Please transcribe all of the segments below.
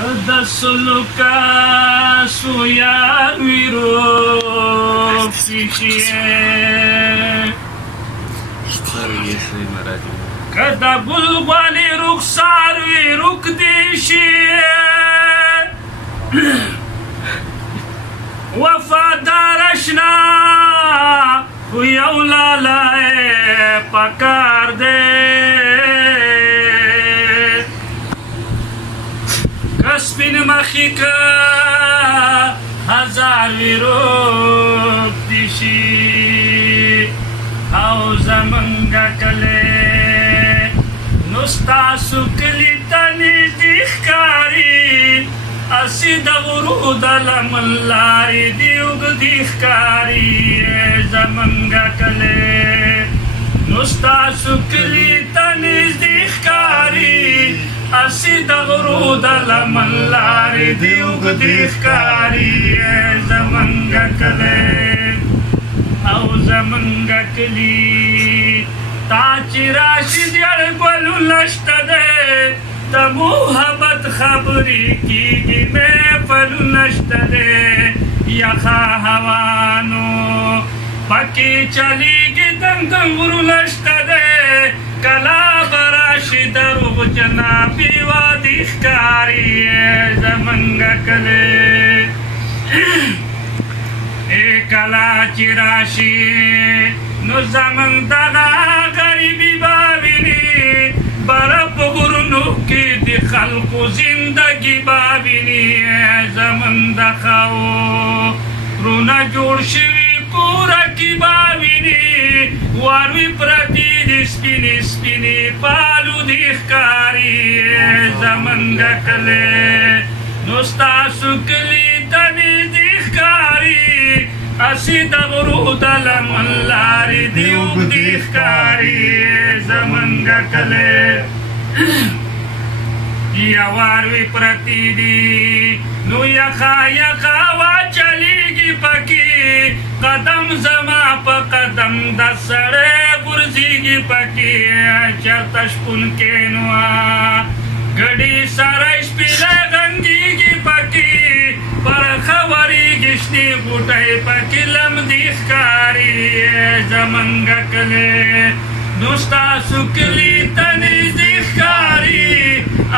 د سلوکاسو یار وی روپتی شیه که د بلغوالی رخسار وی رکتی شیه وفادار اشنا خو یو لالای پکار دی کسپین مخی که هزار وی روپتی شی او زمنگا کلی نستاسو کلی تنی دیخ کاری اسی د غرو د لمن لارې دی اوږدې ښکاري زمونږه کلی نو ستاسو کلي ته نږدې ښکاري اسی د غرو د لمن لارې دی اوږدې ښکاري زمونږه کلی او زمونږه کلي تا چې راشي ډېر ګلونه شته دی د محبت خبرې کېږي محفلونه شته دی یخه هوانو پکې چلیږي دنګ غرونه شته دی کله به راشي دروغ جنابې وادي ښکاري زمونږه کلی کله چې راشي نو زمونږ دغه غریبي به ویني بره په غرونو کې د خلقو زندګي به ویني زمونږ د خاورونه جوړ شوي کوره کې به ویني واروي پرتې د سپینې سپینې پالودې ښکاري زمونږ کلی نو ستاسو کلي ته نږدې ښکاري اسی د غرو د لمن لارې دی اوږدې ښکاري زمونږه کلی یوار وی پرتې دي نو یخه یخه واچلیږي پکې قدم زما په قدم د سړی غورځېږي پکې چېرته شپون کې نو ګډې سره شپېله غنګېږي پکې پرخه ورېږي شنې بوټی پکې لمدې ښکاري زمونږه کلی نو ستاسو کلي ته نږدې ښکاري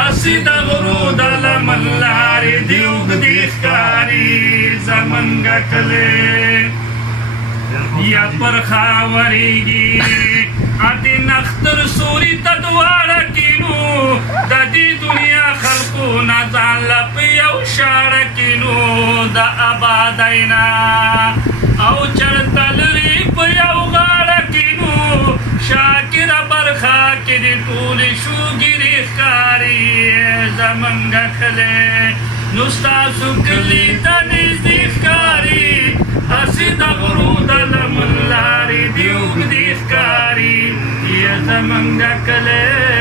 اسی د غرو د لمن لارې دی اوږدې ښکاري زمونږه کلی یا پرخه ورېږي د نختر سوري ته دواړه کینو د دې دنیا خلقو نه ځان له په یو شاړه کینو د آبادۍ نه او چرته لرې په یو غاړه کینو شاکره برخه کې د ټولې شوګیرې ښکاري زمونږه کلی نو ستاسو کلي ته نږدې ښکاري اسی د غرو د لمن لارې دی اوږدې ښکاري زمونږه کلی